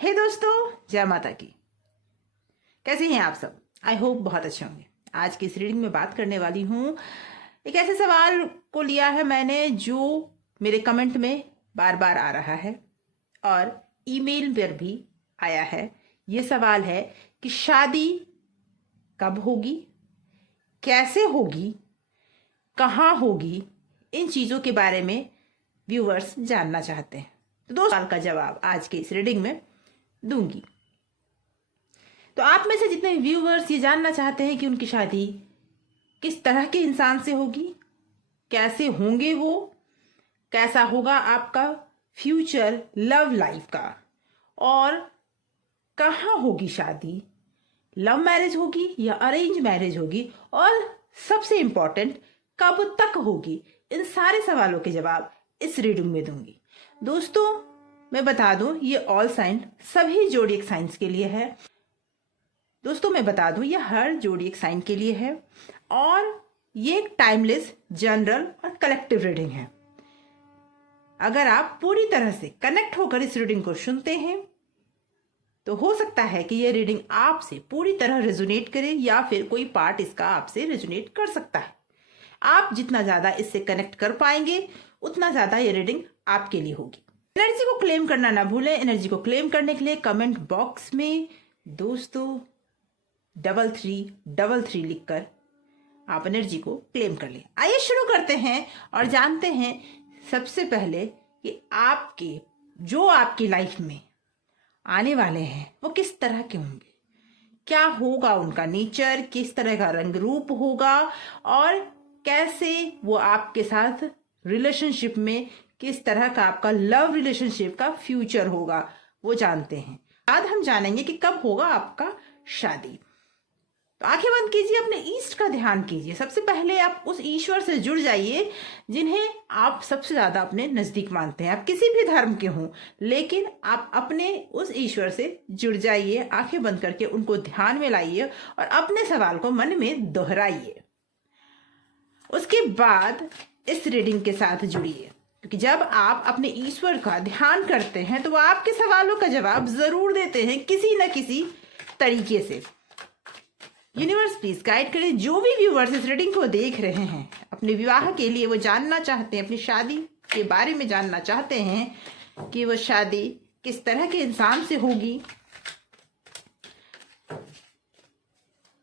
हे दोस्तों, जय माता की। कैसे हैं आप सब? आई होप बहुत अच्छे होंगे। आज की इस रीडिंग में बात करने वाली हूँ, एक ऐसे सवाल को लिया है मैंने जो मेरे कमेंट में बार बार आ रहा है और ईमेल पर भी आया है। ये सवाल है कि शादी कब होगी, कैसे होगी, कहाँ होगी। इन चीज़ों के बारे में व्यूअर्स जानना चाहते हैं, तो दो सवाल का जवाब आज के इस रीडिंग में दूंगी। तो आप में से जितने व्यूअर्स ये जानना चाहते हैं कि उनकी शादी किस तरह के इंसान से होगी, कैसे होंगे वो, कैसा होगा आपका फ्यूचर लव लाइफ का, और कहाँ होगी शादी, लव मैरिज होगी या अरेंज मैरिज होगी, और सबसे इंपॉर्टेंट कब तक होगी। इन सारे सवालों के जवाब इस रीडिंग में दूंगी। दोस्तों, मैं बता दूं, ये ऑल साइन सभी जोडिएक साइंस के लिए है। दोस्तों, मैं बता दूं, ये हर जोडिएक साइन के लिए है और ये एक टाइमलेस, जनरल और कलेक्टिव रीडिंग है। अगर आप पूरी तरह से कनेक्ट होकर इस रीडिंग को सुनते हैं तो हो सकता है कि ये रीडिंग आपसे पूरी तरह रेजोनेट करे या फिर कोई पार्ट इसका आपसे रेजोनेट कर सकता है। आप जितना ज्यादा इससे कनेक्ट कर पाएंगे उतना ज्यादा ये रीडिंग आपके लिए होगी। एनर्जी को क्लेम करना ना भूलें। एनर्जी को क्लेम करने के लिए कमेंट बॉक्स में दोस्तों 3333 लिखकर आप एनर्जी को क्लेम कर लें। आइए शुरू करते हैं और जानते हैं सबसे पहले कि आपकी लाइफ में आने वाले हैं वो किस तरह के होंगे, क्या होगा उनका नेचर, किस तरह का रंग रूप होगा और कैसे वो आपके साथ रिलेशनशिप में, किस तरह का आपका लव रिलेशनशिप का फ्यूचर होगा, वो जानते हैं। बाद हम जानेंगे कि कब होगा आपका शादी। तो आंखें बंद कीजिए, अपने ईष्ट का ध्यान कीजिए। सबसे पहले आप उस ईश्वर से जुड़ जाइए जिन्हें आप सबसे ज्यादा अपने नजदीक मानते हैं। आप किसी भी धर्म के हों, लेकिन आप अपने उस ईश्वर से जुड़ जाइए। आंखें बंद करके उनको ध्यान में लाइए और अपने सवाल को मन में दोहराइए। उसके बाद इस रीडिंग के साथ जुड़िए, क्योंकि जब आप अपने ईश्वर का ध्यान करते हैं तो वो आपके सवालों का जवाब जरूर देते हैं किसी न किसी तरीके से। यूनिवर्स प्लीज गाइड करें जो भी व्यूअर्स इस रीडिंग को देख रहे हैं, अपने विवाह के लिए वो जानना चाहते हैं, अपनी शादी के बारे में जानना चाहते हैं कि वो शादी किस तरह के इंसान से होगी,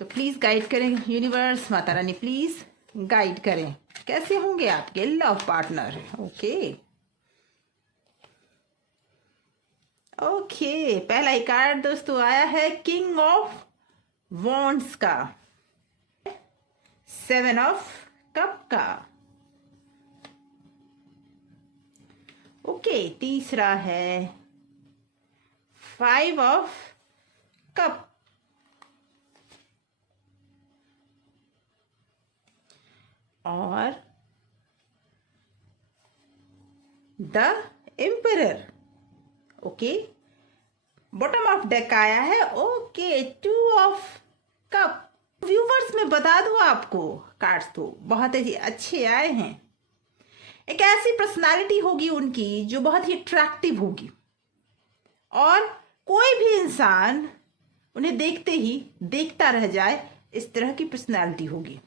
तो प्लीज गाइड करें। Universe, Mata Rani please guide करें, कैसे होंगे आपके लव पार्टनर। ओके, पहला ही कार्ड दोस्तों आया है किंग ऑफ वॉन्ड्स का, 7 ऑफ कप का। ओके, तीसरा है 5 ऑफ कप और the emperor. Okay, bottom of deck आया है। Okay, 2 of cup. व्यूवर्स में बता दूं आपको, कार्ड्स तो बहुत ही अच्छे आए हैं। एक ऐसी पर्सनालिटी होगी उनकी जो बहुत ही अट्रैक्टिव होगी और कोई भी इंसान उन्हें देखते ही देखता रह जाए, इस तरह की पर्सनालिटी होगी।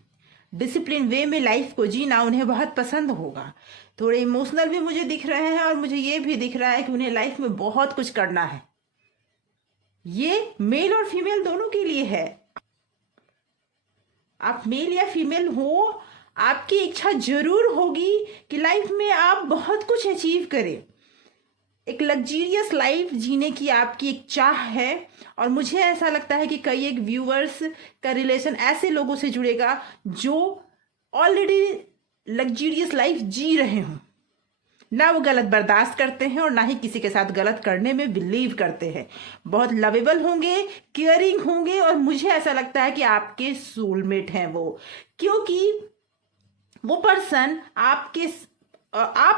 डिसिप्लिन वे में लाइफ को जीना उन्हें बहुत पसंद होगा। थोड़े इमोशनल भी मुझे दिख रहे हैं और मुझे ये भी दिख रहा है कि उन्हें लाइफ में बहुत कुछ करना है। ये मेल और फीमेल दोनों के लिए है। आप मेल या फीमेल हो, आपकी इच्छा जरूर होगी कि लाइफ में आप बहुत कुछ अचीव करें। एक लग्जरियस लाइफ जीने की आपकी एक चाह है और मुझे ऐसा लगता है कि कई एक व्यूअर्स का रिलेशन ऐसे लोगों से जुड़ेगा जो ऑलरेडी लग्जरियस लाइफ जी रहे हों। ना वो गलत बर्दाश्त करते हैं और ना ही किसी के साथ गलत करने में बिलीव करते हैं। बहुत लवेबल होंगे, केयरिंग होंगे और मुझे ऐसा लगता है कि आपके सोलमेट हैं वो, क्योंकि वो पर्सन आप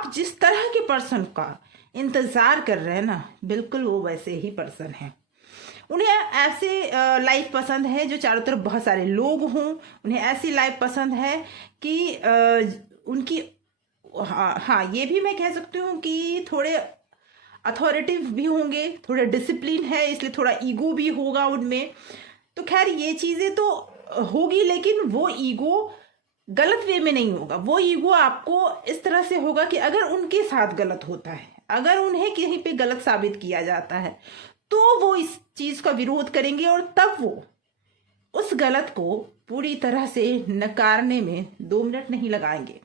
जिस तरह के पर्सन का इंतजार कर रहे हैं ना, बिल्कुल वो वैसे ही पर्सन है। उन्हें ऐसे लाइफ पसंद है जो चारों तरफ बहुत सारे लोग हों। उन्हें ऐसी लाइफ पसंद है कि उनकी हाँ, ये भी मैं कह सकती हूँ कि थोड़े अथॉरिटिव भी होंगे, थोड़ा डिसिप्लिन है इसलिए थोड़ा ईगो भी होगा उनमें। तो खैर ये चीज़ें तो होगी, लेकिन वो ईगो गलत वे में नहीं होगा। वो ईगो आपको इस तरह से होगा कि अगर उनके साथ गलत होता है, अगर उन्हें कहीं पे गलत साबित किया जाता है, तो वो इस चीज़ का विरोध करेंगे और तब वो उस गलत को पूरी तरह से नकारने में 2 मिनट नहीं लगाएंगे।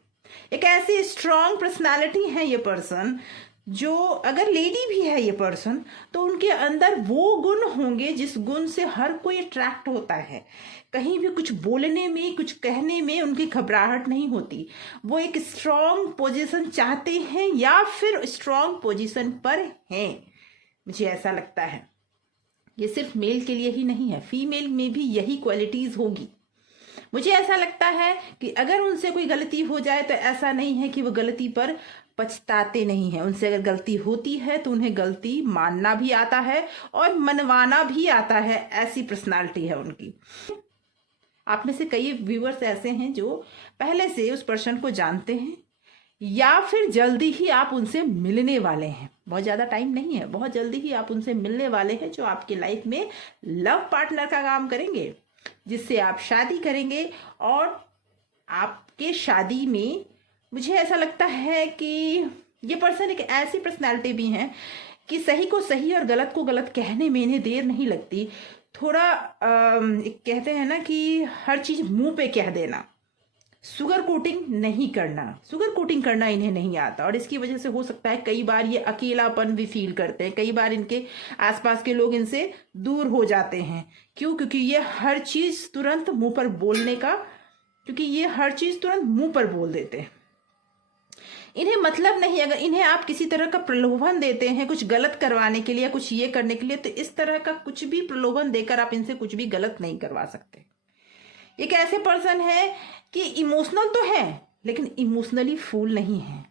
एक ऐसी स्ट्रॉन्ग पर्सनालिटी है ये पर्सन, जो अगर लेडी भी है ये पर्सन, तो उनके अंदर वो गुण होंगे जिस गुण से हर कोई अट्रैक्ट होता है। कहीं भी कुछ बोलने में, कुछ कहने में उनकी घबराहट नहीं होती। वो एक स्ट्रॉन्ग पोजीशन चाहते हैं या फिर स्ट्रॉन्ग पोजीशन पर हैं, मुझे ऐसा लगता है। ये सिर्फ मेल के लिए ही नहीं है, फीमेल में भी यही क्वालिटीज होगी। मुझे ऐसा लगता है कि अगर उनसे कोई गलती हो जाए तो ऐसा नहीं है कि वो गलती पर पछताते नहीं हैं। उनसे अगर गलती होती है तो उन्हें गलती मानना भी आता है और मनवाना भी आता है। ऐसी पर्सनालिटी है उनकी। आप में से कई व्यूअर्स ऐसे हैं जो पहले से उस पर्सन को जानते हैं या फिर जल्दी ही आप उनसे मिलने वाले हैं। बहुत ज़्यादा टाइम नहीं है, बहुत जल्दी ही आप उनसे मिलने वाले हैं, जो आपकी लाइफ में लव पार्टनर का काम करेंगे, जिससे आप शादी करेंगे। और आपके शादी में मुझे ऐसा लगता है कि ये पर्सन एक ऐसी पर्सनालिटी भी है कि सही को सही और गलत को गलत कहने में इन्हें देर नहीं लगती। थोड़ा कहते हैं ना कि हर चीज़ मुंह पे कह देना, शुगर कोटिंग नहीं करना। शुगर कोटिंग करना इन्हें नहीं आता और इसकी वजह से हो सकता है कई बार ये अकेलापन भी फील करते हैं। कई बार इनके आसपास के लोग इनसे दूर हो जाते हैं। क्यों? क्योंकि ये हर चीज़ तुरंत मुंह पर बोलने का, क्योंकि ये हर चीज़ तुरंत मुंह पर बोल देते हैं। इन्हें मतलब नहीं, अगर इन्हें आप किसी तरह का प्रलोभन देते हैं कुछ गलत करवाने के लिए या कुछ ये करने के लिए, तो इस तरह का कुछ भी प्रलोभन देकर आप इनसे कुछ भी गलत नहीं करवा सकते। एक ऐसे पर्सन है कि इमोशनल तो है लेकिन इमोशनली फूल नहीं है।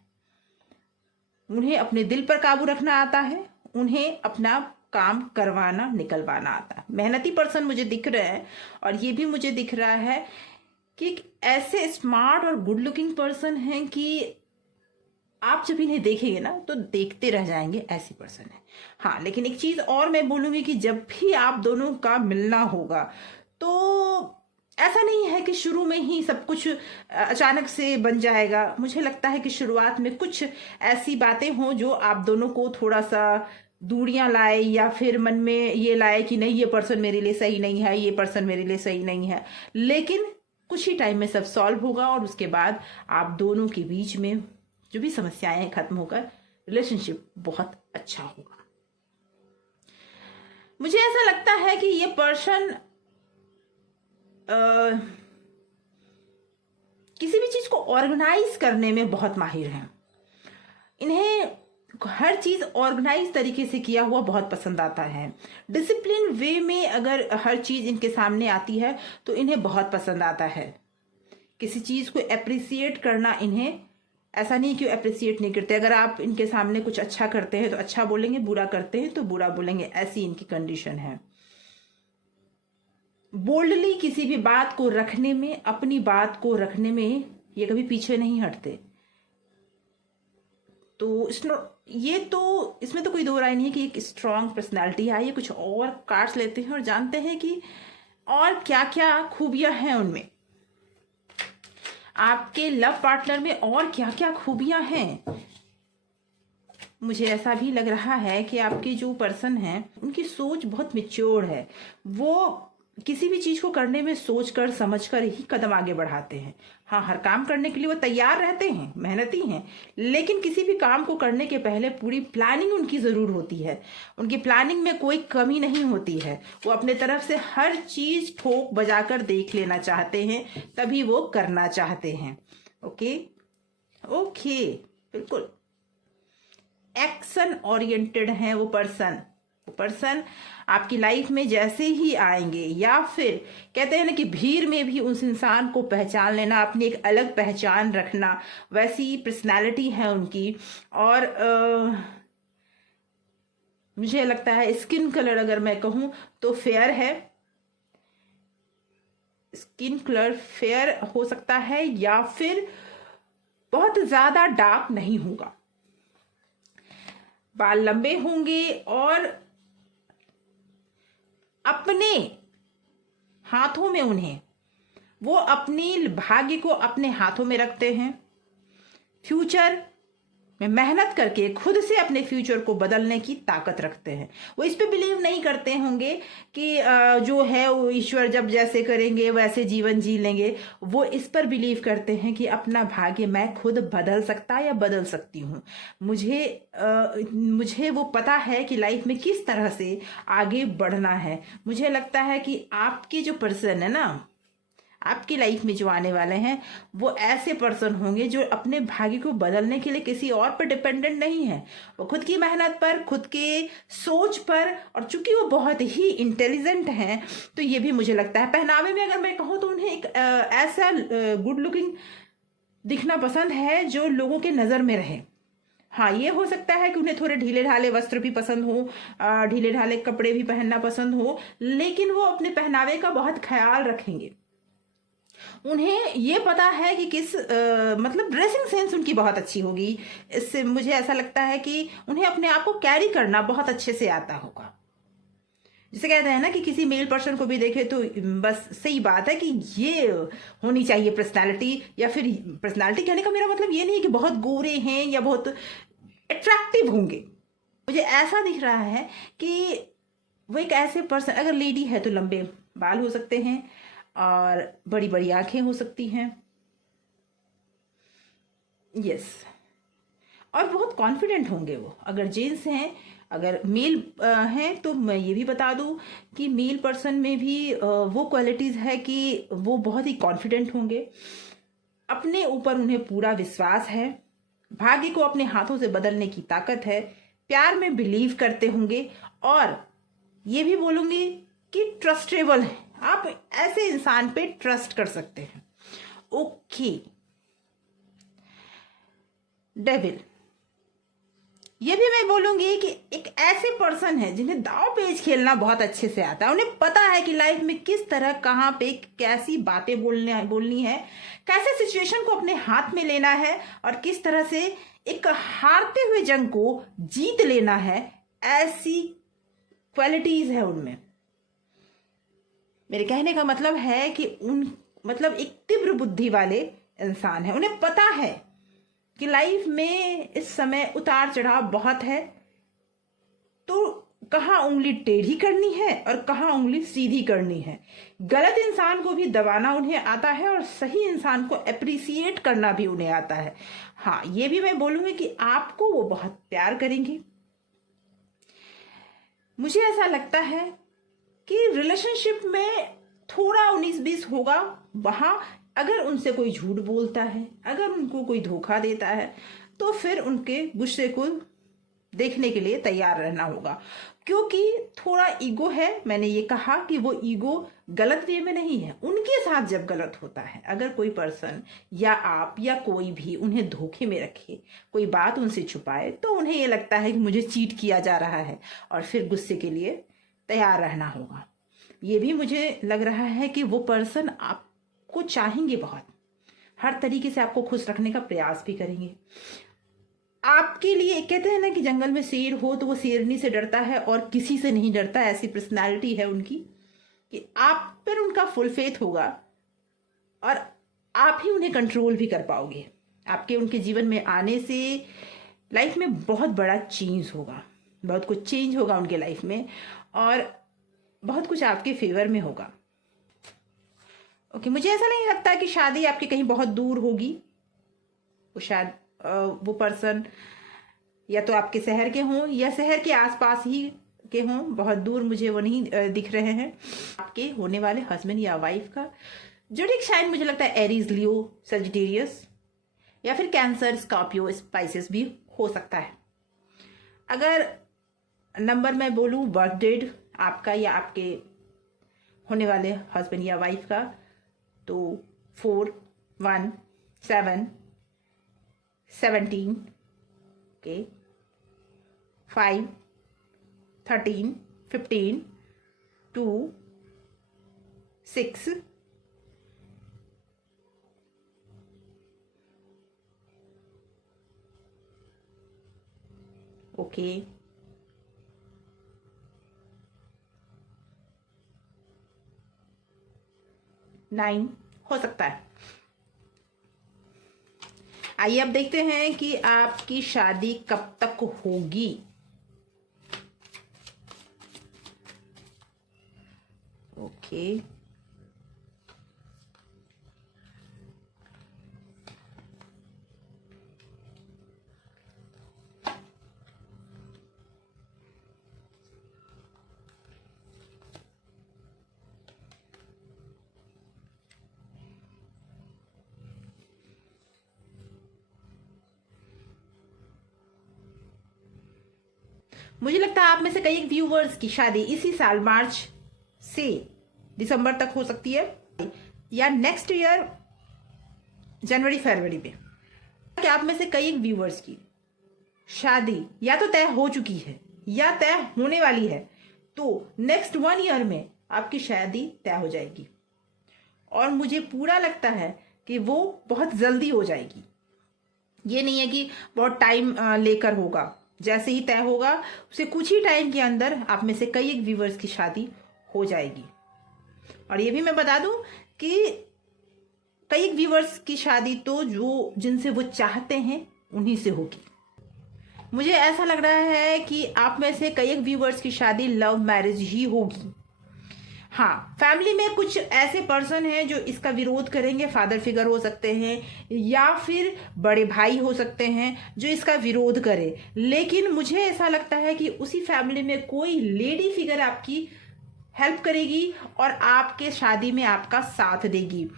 उन्हें अपने दिल पर काबू रखना आता है, उन्हें अपना काम करवाना निकलवाना आता है। मेहनती पर्सन मुझे दिख रहे हैं और ये भी मुझे दिख रहा है कि ऐसे स्मार्ट और गुड लुकिंग पर्सन हैं कि आप जब इन्हें देखेंगे ना तो देखते रह जाएंगे, ऐसी पर्सन है। हाँ, लेकिन एक चीज और मैं बोलूंगी कि जब भी आप दोनों का मिलना होगा तो ऐसा नहीं है कि शुरू में ही सब कुछ अचानक से बन जाएगा। मुझे लगता है कि शुरुआत में कुछ ऐसी बातें हों जो आप दोनों को थोड़ा सा दूरियां लाए या फिर मन में ये लाए कि नहीं, ये पर्सन मेरे लिए सही नहीं है, ये पर्सन मेरे लिए सही नहीं है। लेकिन कुछ ही टाइम में सब सॉल्व होगा और उसके बाद आप दोनों के बीच में जो भी समस्याएं हैं खत्म होकर रिलेशनशिप बहुत अच्छा होगा। मुझे ऐसा लगता है कि ये पर्सन किसी भी चीज को ऑर्गेनाइज करने में बहुत माहिर हैं। इन्हें हर चीज ऑर्गेनाइज तरीके से किया हुआ बहुत पसंद आता है। डिसिप्लिन वे में अगर हर चीज इनके सामने आती है तो इन्हें बहुत पसंद आता है। किसी चीज को अप्रिसिएट करना इन्हें, ऐसा नहीं कि अप्रिसिएट नहीं करते। अगर आप इनके सामने कुछ अच्छा करते हैं तो अच्छा बोलेंगे, बुरा करते हैं तो बुरा बोलेंगे, ऐसी इनकी कंडीशन है। बोल्डली किसी भी बात को रखने में, अपनी बात को रखने में ये कभी पीछे नहीं हटते। तो ये तो इसमें तो कोई दो राय नहीं है कि एक स्ट्रॉन्ग पर्सनालिटी है। ये कुछ और कार्ड्स लेते हैं और जानते हैं कि और क्या क्या खूबियां हैं उनमें, आपके लव पार्टनर में और क्या क्या खूबियां हैं। मुझे ऐसा भी लग रहा है कि आपके जो पर्सन हैं उनकी सोच बहुत मैच्योर है। वो किसी भी चीज को करने में सोच कर समझ कर ही कदम आगे बढ़ाते हैं। हाँ, हर काम करने के लिए वो तैयार रहते हैं, मेहनती हैं, लेकिन किसी भी काम को करने के पहले पूरी प्लानिंग उनकी जरूर होती है। उनकी प्लानिंग में कोई कमी नहीं होती है। वो अपने तरफ से हर चीज ठोक बजाकर देख लेना चाहते हैं, तभी वो करना चाहते हैं। ओके ओके, बिल्कुल एक्शन ओरिएंटेड है वो पर्सन आपकी लाइफ में जैसे ही आएंगे, या फिर कहते हैं ना कि भीड़ में भी उस इंसान को पहचान लेना, अपनी एक अलग पहचान रखना, वैसी पर्सनालिटी है उनकी। और मुझे लगता है स्किन कलर अगर मैं कहूं तो फेयर है। स्किन कलर फेयर हो सकता है या फिर बहुत ज्यादा डार्क नहीं होगा। बाल लंबे होंगे और अपने हाथों में उन्हें, वो अपनी भाग्य को अपने हाथों में रखते हैं। फ्यूचर में मेहनत करके खुद से अपने फ्यूचर को बदलने की ताकत रखते हैं। वो इस पे बिलीव नहीं करते होंगे कि जो है वो ईश्वर जब जैसे करेंगे वैसे जीवन जी लेंगे। वो इस पर बिलीव करते हैं कि अपना भाग्य मैं खुद बदल सकता या बदल सकती हूँ। मुझे वो पता है कि लाइफ में किस तरह से आगे बढ़ना है। मुझे लगता है कि आपके जो पर्सन है ना, आपकी लाइफ में जो आने वाले हैं, वो ऐसे पर्सन होंगे जो अपने भाग्य को बदलने के लिए किसी और पर डिपेंडेंट नहीं है। वो खुद की मेहनत पर, खुद के सोच पर, और चूंकि वो बहुत ही इंटेलिजेंट हैं तो ये भी मुझे लगता है पहनावे में अगर मैं कहूँ तो उन्हें एक ऐसा गुड लुकिंग दिखना पसंद है जो लोगों के नज़र में रहे। हाँ, ये हो सकता है कि उन्हें थोड़े ढीले ढाले वस्त्र भी पसंद हो, ढीले ढाले कपड़े भी पहनना पसंद हो, लेकिन वो अपने पहनावे का बहुत ख्याल रखेंगे। उन्हें ये पता है कि मतलब ड्रेसिंग सेंस उनकी बहुत अच्छी होगी। इससे मुझे ऐसा लगता है कि उन्हें अपने आप को कैरी करना बहुत अच्छे से आता होगा। जिसे कहते हैं ना कि किसी मेल पर्सन को भी देखे तो बस सही बात है कि ये होनी चाहिए पर्सनालिटी। या फिर पर्सनालिटी कहने का मेरा मतलब ये नहीं है कि बहुत गोरे हैं या बहुत अट्रैक्टिव होंगे। मुझे ऐसा दिख रहा है कि वो एक ऐसे पर्सन, अगर लेडी है तो लंबे बाल हो सकते हैं और बड़ी बड़ी आंखें हो सकती हैं। यस, और बहुत कॉन्फिडेंट होंगे वो। अगर जेंट्स हैं, अगर मेल हैं तो मैं ये भी बता दूं कि मेल पर्सन में भी वो क्वालिटीज है कि वो बहुत ही कॉन्फिडेंट होंगे। अपने ऊपर उन्हें पूरा विश्वास है। भाग्य को अपने हाथों से बदलने की ताकत है। प्यार में बिलीव करते होंगे और ये भी बोलूंगी कि ट्रस्टेबल है। आप ऐसे इंसान पे ट्रस्ट कर सकते हैं। ओके, डेविल, ये भी मैं बोलूंगी कि एक ऐसे पर्सन है जिन्हें दांव पेच खेलना बहुत अच्छे से आता है। उन्हें पता है कि लाइफ में किस तरह, कहां पे कैसी बातें बोलनी है, कैसे सिचुएशन को अपने हाथ में लेना है और किस तरह से एक हारते हुए जंग को जीत लेना है। ऐसी क्वालिटीज है उनमें। मेरे कहने का मतलब है कि मतलब एक तीव्र बुद्धि वाले इंसान है। उन्हें पता है कि लाइफ में इस समय उतार चढ़ाव बहुत है, तो कहाँ उंगली टेढ़ी करनी है और कहाँ उंगली सीधी करनी है। गलत इंसान को भी दबाना उन्हें आता है और सही इंसान को अप्रिसिएट करना भी उन्हें आता है। हाँ, ये भी मैं बोलूंगी कि आपको वो बहुत प्यार करेंगी। मुझे ऐसा लगता है कि रिलेशनशिप में थोड़ा 19-20 होगा। वहां अगर उनसे कोई झूठ बोलता है, अगर उनको कोई धोखा देता है, तो फिर उनके गुस्से को देखने के लिए तैयार रहना होगा। क्योंकि थोड़ा ईगो है। मैंने ये कहा कि वो ईगो गलत वे में नहीं है। उनके साथ जब गलत होता है, अगर कोई पर्सन या आप या कोई भी उन्हें धोखे में रखे, कोई बात उनसे छुपाए, तो उन्हें ये लगता है कि मुझे चीट किया जा रहा है और फिर गुस्से के लिए तैयार रहना होगा। ये भी मुझे लग रहा है कि वो पर्सन आपको चाहेंगे बहुत, हर तरीके से आपको खुश रखने का प्रयास भी करेंगे। आपके लिए कहते हैं ना कि जंगल में शेर हो तो वो शेरनी से डरता है और किसी से नहीं डरता। ऐसी पर्सनालिटी है उनकी कि आप पर उनका फुल फेथ होगा और आप ही उन्हें कंट्रोल भी कर पाओगे। आपके उनके जीवन में आने से लाइफ में बहुत बड़ा चेंज होगा, बहुत कुछ चेंज होगा उनके लाइफ में और बहुत कुछ आपके फेवर में होगा। ओके, मुझे ऐसा नहीं लगता कि शादी आपके कहीं बहुत दूर होगी। वो शायद वो पर्सन या तो आपके शहर के हों या शहर के आसपास ही के हों। बहुत दूर मुझे वो नहीं दिख रहे हैं। आपके होने वाले हस्बैंड या वाइफ का जोडिक साइन मुझे लगता है एरीज, लियो, सजिटेरियस या फिर कैंसर, स्कॉर्पियो, स्पाइसेस भी हो सकता है। अगर नंबर मैं बोलूं बर्थ डेट आपका या आपके होने वाले हस्बैंड या वाइफ का, तो 4, 1, 7, 17, ओके, 5, 13, 15, 2, 6, ओके, 9 हो सकता है। आइए अब देखते हैं कि आपकी शादी कब तक होगी। ओके, मुझे लगता है आप में से कई व्यूवर्स की शादी इसी साल मार्च से दिसंबर तक हो सकती है, या नेक्स्ट ईयर जनवरी फरवरी में। कि आप में से कई व्यूवर्स की शादी या तो तय हो चुकी है या तय होने वाली है, तो नेक्स्ट 1 ईयर में आपकी शादी तय हो जाएगी, और मुझे पूरा लगता है कि वो बहुत जल्दी हो जाएगी। ये नहीं है कि बहुत टाइम लेकर होगा, जैसे ही तय होगा उसे कुछ ही टाइम के अंदर आप में से कई एक व्यूवर्स की शादी हो जाएगी। और ये भी मैं बता दूं कि कई एक व्यूवर्स की शादी तो जो जिनसे वो चाहते हैं उन्हीं से होगी। मुझे ऐसा लग रहा है कि आप में से कई एक व्यूवर्स की शादी लव मैरिज ही होगी। हाँ, फैमिली में कुछ ऐसे पर्सन हैं जो इसका विरोध करेंगे, फादर फिगर हो सकते हैं या फिर बड़े भाई हो सकते हैं जो इसका विरोध करे, लेकिन मुझे ऐसा लगता है कि उसी फैमिली में कोई लेडी फिगर आपकी हेल्प करेगी और आपके शादी में आपका साथ देगी,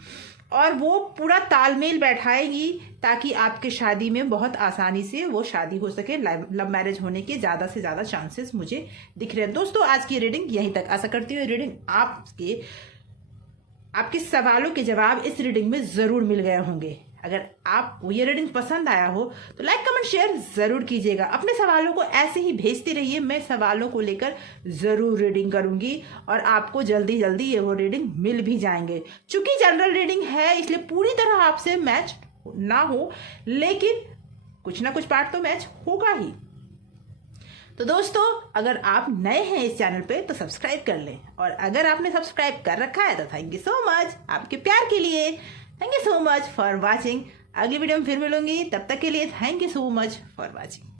और वो पूरा तालमेल बैठाएगी ताकि आपके शादी में बहुत आसानी से वो शादी हो सके। लव मैरिज होने के ज़्यादा से ज़्यादा चांसेस मुझे दिख रहे हैं। दोस्तों, आज की रीडिंग यहीं तक। आशा करती हूँ रीडिंग आपके सवालों के जवाब इस रीडिंग में ज़रूर मिल गए होंगे। अगर आपको ये रीडिंग पसंद आया हो तो लाइक कमेंट शेयर ज़रूर कीजिएगा। अपने सवालों को ऐसे ही भेजते रहिए, मैं सवालों को लेकर ज़रूर रीडिंग करूंगी और आपको जल्दी जल्दी ये वो रीडिंग मिल भी जाएंगे। चूंकि जनरल रीडिंग है इसलिए पूरी तरह आपसे मैच ना हो, लेकिन कुछ ना कुछ पार्ट तो मैच होगा ही। तो दोस्तों, अगर आप नए हैं इस चैनल पे तो सब्सक्राइब कर लें, और अगर आपने सब्सक्राइब कर रखा है तो थैंक यू सो मच आपके प्यार के लिए। Thank you so much for watching. अगली वीडियो में फिर मिलूंगी, तब तक के लिए thank you so much for watching.